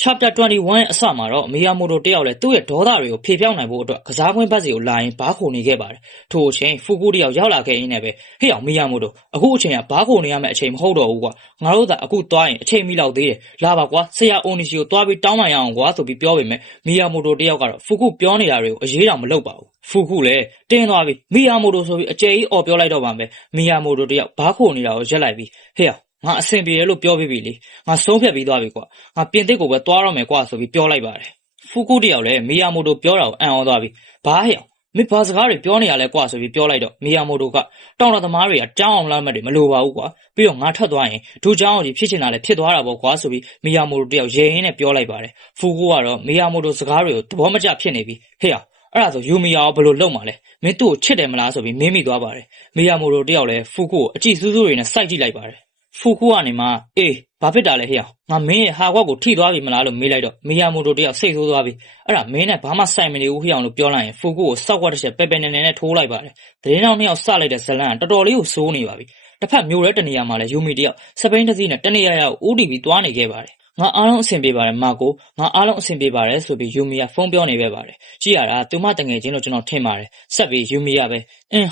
Chapter 21အစမှာတော့မီယာမိုတိုတယောက်လည်းသူ့ရဲ့ဒေါသတွေကိုဖြေပြောင်းနိုင်ဖို့အတွက်ကစားကွင်းဘက်စီကိုလာရင်ဘားခိုနေခဲ့ပါတယ်။ထို့အချိန်ဖူကူတယောက်ရောက်လာခဲ့ရင်းနဲ့ပဲဟေ့အောင်မီယာမိုတိုအခုအချိန်ကဘားခိုနေရမယ့်အချိန်မဟုတ်တော့ဘူးကွာ။ငါတို့သာအခုသွားရင်အချိန်မီလောက်သေးတယ်။လာပါကွာဆရာအိုနီရှီကိုသွားပြီးတောင်းပန်ရအောင်ကွာဆိုပြီးပြောပေမဲ့မီယာမိုတိုတယောက်ကတော့ဖူကူပြောနေတာတွေကိုအရေးတောင်မလုပ်ပါဘူး။ဖူကူလည်းတင်းသွားပြီးမီယာမိုတိုဆိုပြီးအကျယ်ကြီးအော်ပြောလိုက်တော့ပါမယ်။မီယာမိုတိုတယောက်ဘားခိုနေတာကိုရက်လိုက်ပြီးဟေ့အောင်ငါအဆင်ပြေတယ်လို့ပြောပြီးပြီလေငါဆုံးဖြတ်ပြီးသွားပြီကွာငါပြင်သစ်ကိုပဲသွားတော့မယ်ကွာဆိုပြီးပြောလိုက်ပါတယ်ဖူကူတယောက်လည်းမီယာမိုတိုပြောတာကိုအံ့ဩသွားပြီးဘာဟဲ့အောင်မင်းဘာစကားတွေပြောနေရလဲကွာဆိုပြီးပြောလိုက်တော့မီယာမိုတိုကတောင်တော်သမားတွေကတောင်းအောင်လာမှတ်တွေမလိုပါဘူးကွာပြီးတော့ငါထွက်သွားရင်ဒူချောင်းကြီးဖြစ်ချင်တာလည်းဖြစ်သွားတာပေါ့ကွာဆိုပြီးမီယာမိုတိုတယောက်ရေရင်းနဲ့ပြောလိုက်ပါတယ်ဖူကူကတော့မီယာမိုတိုစကားတွေကိုသဘောမကျဖြစ်နေပြီးဟဲ့အောင်အဲ့ဒါဆိုယူမီယာကိုဘယ်လိုလုပ်မှာလဲမင်းသူ့ကိုချစ်တယ်မလားဆိုပြီးမင်းမိသွားပါတယ်မီယာမိုတိုတယောက်လည်းဖူကူကိုအကြည့်စူးစူးတွေနဲ့စိုက်ကြည့်လိုက်ပါတယ်ဖူကူကနေမှအေးဘာဖြစ်တာလဲဟေ့အောင်ငါမင်းရဲ့ဟာကွက်ကိုထိသွားပြီမလားလို့မေးလိုက်တော့မီယာမိုတိုတယောက်စိတ်ဆိုးသွားပြီအဲ့ဒါမင်းနဲ့ဘာမှဆိုင်မနေဘူးဟေ့အောင်လို့ပြောလိုက်ရင်ဖူကူကိုစောက်ကွက်တစ်ချက်ပဲပဲနေနေနဲ့ထိုးလိုက်ပါတယ်သတင်းတော်နှစ်ယောက်စလိုက်တဲ့ဇလန်ကတော်တော်လေးကိုစိုးနေပါပြီတစ်ဖက်မျိုးရဲတနေရာမှာလဲယူမီတယောက်စပိန်တစ်စီးနဲ့တနေရာရောက်ဦးတီပြီးသွားနေခဲ့ပါတယ်ငါအားလုံးအဆင်ပြေပါတယ်မာကိုငါအားလုံးအဆင်ပြေပါတယ်ဆိုပြီးယူမီကဖုန်းပြောနေပဲပါတယ်ကြည့်ရတာသူမတငယ်ချင်းလို့ကျွန်တော်ထင်ပါတယ်ဆက်ပြီးယူမီကပ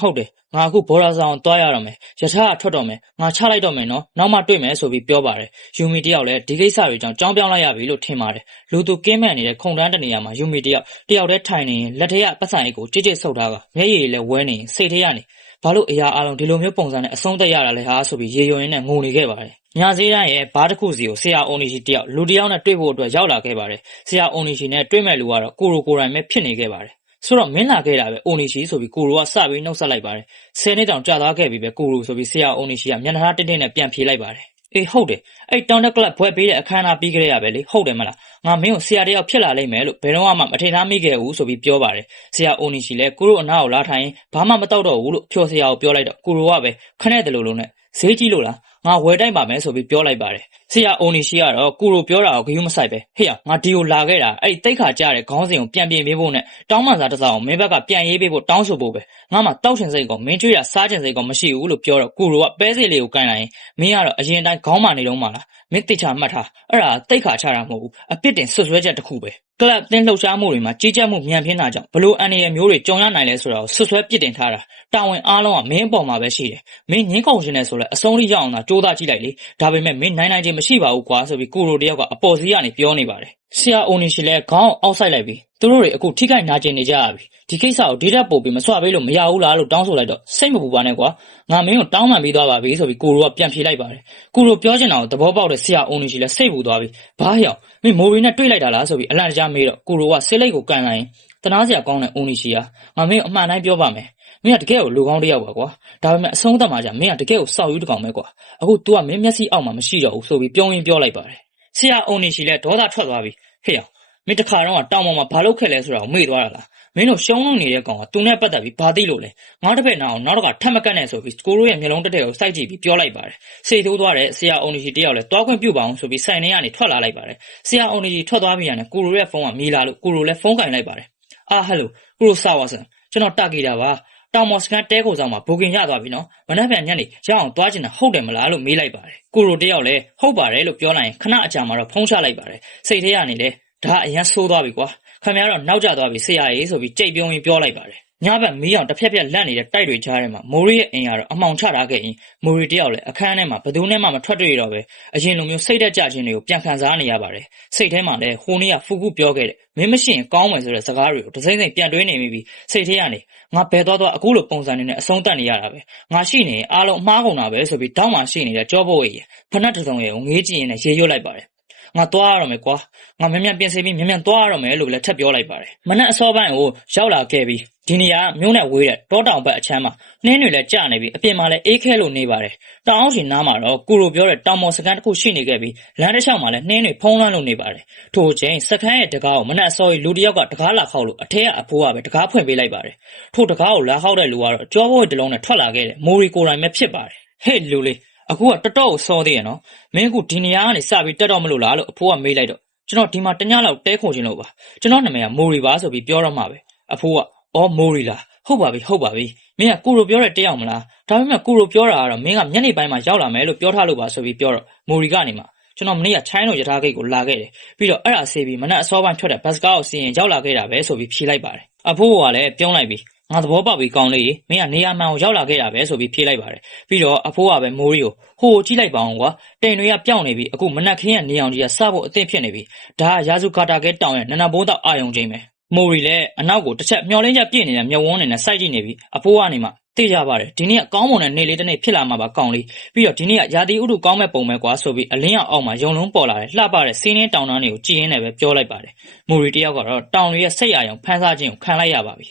ဲဟုတ်တယ်ငါအခုဘော်ဒါဆောင်သွားရတော့မယ်ရထားကထွက်တော့မယ်ငါချလိုက်တော့မယ်နော်နောက်မှတွေ့မယ်ဆိုပြီးပြောပါတယ်ယူမီတယောက်လည်းဒီကိစ္စတွေကြောင့်ကြောင်းပြောင်းလိုက်ရပြီလို့ထင်ပါတယ်လူသူကင်းမဲ့နေတဲ့ခုံတန်းတနေရာမှာယူမီတယောက်တည်းထိုင်နေရင်လက်ထက်ကပတ်စံအိတ်ကိုကြစ်ကြစ်ဆုပ်ထားကမျက်ရည်လည်းဝဲနေရင်စိတ်ထဲကနေဘာလို့အရာအလုံးဒီလိုမျိုးပုံစံနဲ့အဆုံးသက်ရတာလဲဟာဆိုပြီးရေယွင်နဲ့ငိုနေခဲ့ပါတယ်ညစည်းတိုင်းရဲ့ဘားတစ်ခုစီကိုဆရာအိုနီရှီတယောက်လူတယောက်နဲ့တွေ့ဖို့အတွက်ရောက်လာခဲ့ပါတယ်ဆရာအိုနီရှီနဲ့တွေ့မဲ့လူကတော့ကိုရိုကိုရိုင်ပဲဖြစ်နေခဲ့ပါတယ်ဆိုတော့မင်းလာခဲ့တာပဲအိုနီရှီဆိုပြီးကိုရိုကစပြီးနှုတ်ဆက်လိုက်ပါတယ်10နှစ်တောင်ကြာသွားခဲ့ပြီပဲကိုရိုဆိုပြီးဆရာအိုနီရှီကမျက်နှာထားတင်းတင်းနဲ့ပြန်ဖြေလိုက်ပါတယ်အေးဟုတ်တယ်အဲ့တောင်တက်ကလပ်ဘွဲပေးတဲ့အခမ်းအနားပြီးကြရပဲလေဟုတ်တယ်မလားငါမင်းကိုဆရာတယောက်ဖြစ်လာလိမ့်မယ်လို့ဘယ်တော့မှမထင်ထားမိခဲ့ဘူးဆိုပြီးပြောပါတယ်ဆရာအိုနီရှီလည်းကိုရိုအနားကိုလာထိုင်ဘာမှမတောက်တော့ဘူးလို့ဖြောဆရာကိုပြောလိုက်တော့ကိုရိုကပဲခနဲ့တယ်လို့နဲ့ဈေးကြီးလို့လားငါဝယ်တိုက်ပါမယ်ဆိုပြီးပြောလိုက်ပါတယ်ဆရာအိုနီရှီကတော့ကိုရိုပြောတာကိုဂရုမစိုက်ပဲဟေ့ငါဒီကိုလာခဲ့တာအဲ့ဒီတိတ်ခါကြတဲ့ခေါင်းစဉ်ကိုပြန်ပြင်ပေးဖို့နဲ့တောင်းပန်စာတစ်စောင်မင်းဘက်ကပြန်ရေးပေးဖို့တောင်းဆိုဖို့ပဲငါမှတောက်ချင်စိတ်ကောမင်းကျွေးတာစားချင်စိတ်ကောမရှိဘူးလို့ပြောတော့ကိုရိုကပဲစိတ်လေးကိုကန်လိုက်ရင်မင်းကတော့အရင်တိုင်းခေါင်းမာနေတော့မှလားမင်းတိတ်ချမှတ်ထားအဲ့ဒါတိတ်ခါချတာမဟုတ်ဘူးအပြစ်တင်ဆွဆွဲချက်တစ်ခုပဲကလပ်တင်းလှုပ်ရှားမှုတွေမှာကြီးကြပ်မှုမြန်ပြင်းတာကြောင့်ဘလို့အန်ရယ်မျိုးတွေကြုံရနိုင်လဲဆိုတာကိုဆွဆွဲပြစ်တင်ထားတာတာဝန်အားလုံးကမင်းအပေါ်မှာပဲရှိတယ်မင်းငင်းကုန်ရှင်နေဆိုလဲအဆုံးထိရအောင်သာကြိုးစားကြည့်လိုက်လေဒါပေမဲ့မင်းနိုင်ခြင်းမရှိပါဘူးကွာဆိုပြီးကိုရိုတယောက်ကအပေါ်စီးကနေပြောနေပါတယ်ဆရာအိုနီရှီလည်းခေါင်းအောက်ဆိုင်လိုက်ပြီးသူတို့တွေအခုထိခိုက်နာကျင်နေကြရပြီဒီကိစ္စကိုဒေတာပို့ပြီးမဆွပေးလို့မရဘူးလားလို့တောင်းဆိုလိုက်တော့စိတ်မပူပါနဲ့ကွာငါမင်းကိုတောင်းပန်ပြီးသွားပါပြီဆိုပြီးကိုရိုကပြန်ဖြေလိုက်ပါတယ်ကိုရိုပြောချင်တာကိုသဘောပေါက်တဲ့ဆရာအိုနီရှီလည်းစိတ်ပူသွားပြီးဘာဟျောင်မင်းမိုရီနဲ့တွေ့လိုက်တာလားဆိုပြီးအလန့်တကြားမေးတော့ကိုရိုကဆေးလိတ်ကိုကန်လိုက်ရင်တနာစရာကောင်းတဲ့အိုနီရှီဟာငါမင်းအမှန်တိုင်းပြောပါမယ်မင်းကတကယ်ကိုလူကောင်းတစ်ယောက်ပါကွာဒါပေမဲ့အဆုံးသတ်မှာじゃမင်းကတကယ်ကိုစောက်ယူတကောင်ပဲကွာအခု तू ကမင်းမျက်စိအောက်မှာမရှိတော့ဘူးဆိုပြီးပြောရင်းပြောလိုက်ပါတယ်ဆရာအိုနီရှီလည်းဒေါသထွက်သွားပြီဟေ့အောင်မင်းတခါတော့တောင်ပေါ်မှာဘာလုပ်ခဲ့လဲဆိုတာကိုမေ့သွားတာလားမင်းတို့ရှုံးလို့နေတဲ့ကောင်ကသူနဲ့ပတ်သက်ပြီးဘာသိလို့လဲငါတစ်ဖက်နောက်တော့ထပ်မကတ်နဲ့ဆိုပြီးကိုရိုရဲ့မျက်လုံးတက်တဲ့ကိုစိုက်ကြည့်ပြီးပြောလိုက်ပါတယ်စိတ်ထိုးသွားတဲ့ဆရာအိုနီရှီတယောက်လည်းတွားခွင့်ပြုပါအောင်ဆိုပြီးဆိုင်ထဲကနေထွက်လာလိုက်ပါတယ်ဆရာအိုနီရှီထွက်သွားပြီးရတယ်ကိုရိုရဲ့ဖုန်းကမီလာလို့ကိုရိုလည်းဖုန်းကင်လိုက်ပါတယ်အာဟယ်လိုကိုရိုဆာဝါဆန်ကျွန်တော်တာဂီတာပါတောင်မော်စကန်တဲကိုဆောင်မှာဘိုကင်ရသွားပြီနော်မနက်ဖြန်ညနေရအောင်သွားချင်တာဟုတ်တယ်မလားလို့မေးလိုက်ပါတယ်ကိုရိုတယောက်လည်းဟုတ်ပါတယ်လို့ပြောလိုက်ရင်ခဏအကြာမှာတော့ဖုန်းချလိုက်ပါတယ်စိတ်ထဲကနေလေဒါအရန်ဆိုးသွားပြီကွာခင်ဗျားတော့နောက်ကျသွားပြီဆရာကြီးဆိုပြီးကြိတ်ပြုံးရင်ပြောလိုက်ပါတယ်ညဘက်မီးအောင်တစ်ဖက်ဖက်လက်နေတဲ့တိုက်တွေကြားထဲမှာမိုရီရဲ့အင်ကတော့အမှောင်ချထားခဲ့ရင်မိုရီတယောက်လည်းအခန်းထဲမှာဘယ်သူနဲ့မှမထွက်တွေ့တော့ပဲအရင်လိုမျိုးစိတ်တက်ကြခြင်းတွေကိုပြန်ခံစားနေရပါတယ်စိတ်ထဲမှာလည်းဟိုနေ့ကဖူကူပြောခဲ့တဲ့မင်းမရှိရင်ကောင်းမယ်ဆိုတဲ့စကားတွေကိုတစိမ့်စိမ့်ပြန်တွေးနေမိပြီးစိတ်ထဲကနေငါဘယ်သွားအခုလိုပုံစံနဲ့အဆုံးတတ်နေရတာပဲငါရှိနေရင်အားလုံးအမှားကုန်တာပဲဆိုပြီးတောင်းမှရှိနေတဲ့ကြောဖို့ရဲ့ဖနက်တစုံရဲ့ကိုငေးကြည့်ရင်လည်းရေရွတ်လိုက်ပါတယ်ငါသွားရတော့မယ်ကွာငါမြန်ပြင်ဆင်ပြီးမြန်သွားရတော့မယ်လို့လည်းထပ်ပြောလိုက်ပါတယ်မနက်အစောပိုင်းကိုရောက်လာခဲ့ပြီးဒီနေရာမြို့နဲ့ဝေးတဲ့တောတောင်ဘက်အချမ်းမှာနှင်းတွေလည်းကျနေပြီးအပြင်မှာလည်းအေးခဲလို့နေပါတယ်တောင်အောင်ရှင်နားမှာတော့ကိုရိုပြောတဲ့တောင်မော်စကန်တစ်ခုရှိနေခဲ့ပြီးလမ်းတစ်လျှောက်မှာလည်းနှင်းတွေဖုံးလွှမ်းလို့နေပါတယ်ထို့အချိန်စကန်ရဲ့တကားကိုမနက်အစောကြီးလူတစ်ယောက်ကတကားလာခောက်လို့အထက်ကအဖိုးကပဲတကားဖွင့်ပေးလိုက်ပါတယ်ထို့တကားကိုလာခောက်တဲ့လူကတော့ကြောဘွေးတစ်လုံးနဲ့ထွက်လာခဲ့တဲ့မိုရီကိုရိုင်ပဲဖြစ်ပါတယ်ဟဲ့လူလေးအခုကတော်တော်ကိုစောသေးရနော်မင်းအခုဒီနေရာကနေစပြီးတက်တော့မလို့လားလို့အဖိုးကမေးလိုက်တော့ကျွန်တော်ဒီမှာတညလောက်တဲခုန်ခြင်းလို့ပါကျွန်တော်နာမည်ကမိုရီပါဆိုပြီးပြောတော့မှပဲအဖိုးကအော်မိုရီလားဟုတ်ပါပြီမင်းကကိုရိုပြောတဲ့တယောက်မလားဒါပေမဲ့ကိုရိုပြောတာကတော့မင်းကညနေပိုင်းမှာရောက်လာမယ်လို့ပြောထားလို့ပါဆိုပြီးပြောတော့မိုရီကနေမှ ကျွန်တော်မနေ့ကချိုင်းတို့ရထားဂိတ်ကိုလာခဲ့တယ်ပြီးတော့အဲ့ဒါဆေးပြီးမနက်အစောပိုင်းထွက်တဲ့ဘတ်စကားကိုစီရင်ရောက်လာခဲ့တာပဲဆိုပြီးဖြေလိုက်ပါတယ်အဖိုးကလည်းပြုံးလိုက်ပြီးငါသဘောပေါက်ပြီးကောင်းလေးမင်းကနေရာမှန်ကိုရောက်လာခဲ့တာပဲဆိုပြီးဖြေလိုက်ပါတယ်ပြီးတော့အဖိုးကပဲမိုးရီကိုဟိုကြည့်လိုက်ပါအောင်ကွာတိမ်တွေကပြောင်းနေပြီအခုမနက်ခင်းကနေအောင်ကြီးကစဖို့အသင့်ဖြစ်နေပြီဒါကရာစုကာတာကဲတောင်ရဲ့နနဘိုးတော့အာယုံချင်းပဲမိုရီလည်းအနောက်ကိုတစ်ချက်မျောလင်းချက်ပြည့်နေတဲ့မျက်ဝန်းနေနဲ့စိုက်ကြည့်နေပြီအဖိုးကနေမှသိကြပါတယ်ဒီနေ့ကကောင်းမွန်တဲ့နေ့လေးတစ်နေ့ဖြစ်လာမှာပါကောင်းလေးပြီးတော့ဒီနေ့ကရာသီဥတုကောင်းမဲ့ပုံပဲကွာဆိုပြီးအလင်းရောက်အောက်မှာယုံလုံးပေါ်လာတယ်လှပတဲ့စီးနှင်းတောင်တန်းတွေကိုကြည်ရင်းနဲ့ပဲပြောလိုက်ပါတယ်မိုရီတယောက်ကတော့တောင်တွေရဲ့ဆက်ရအောင်ဖန်ဆားခြင်းကိုခံလိုက်ရပါပြီ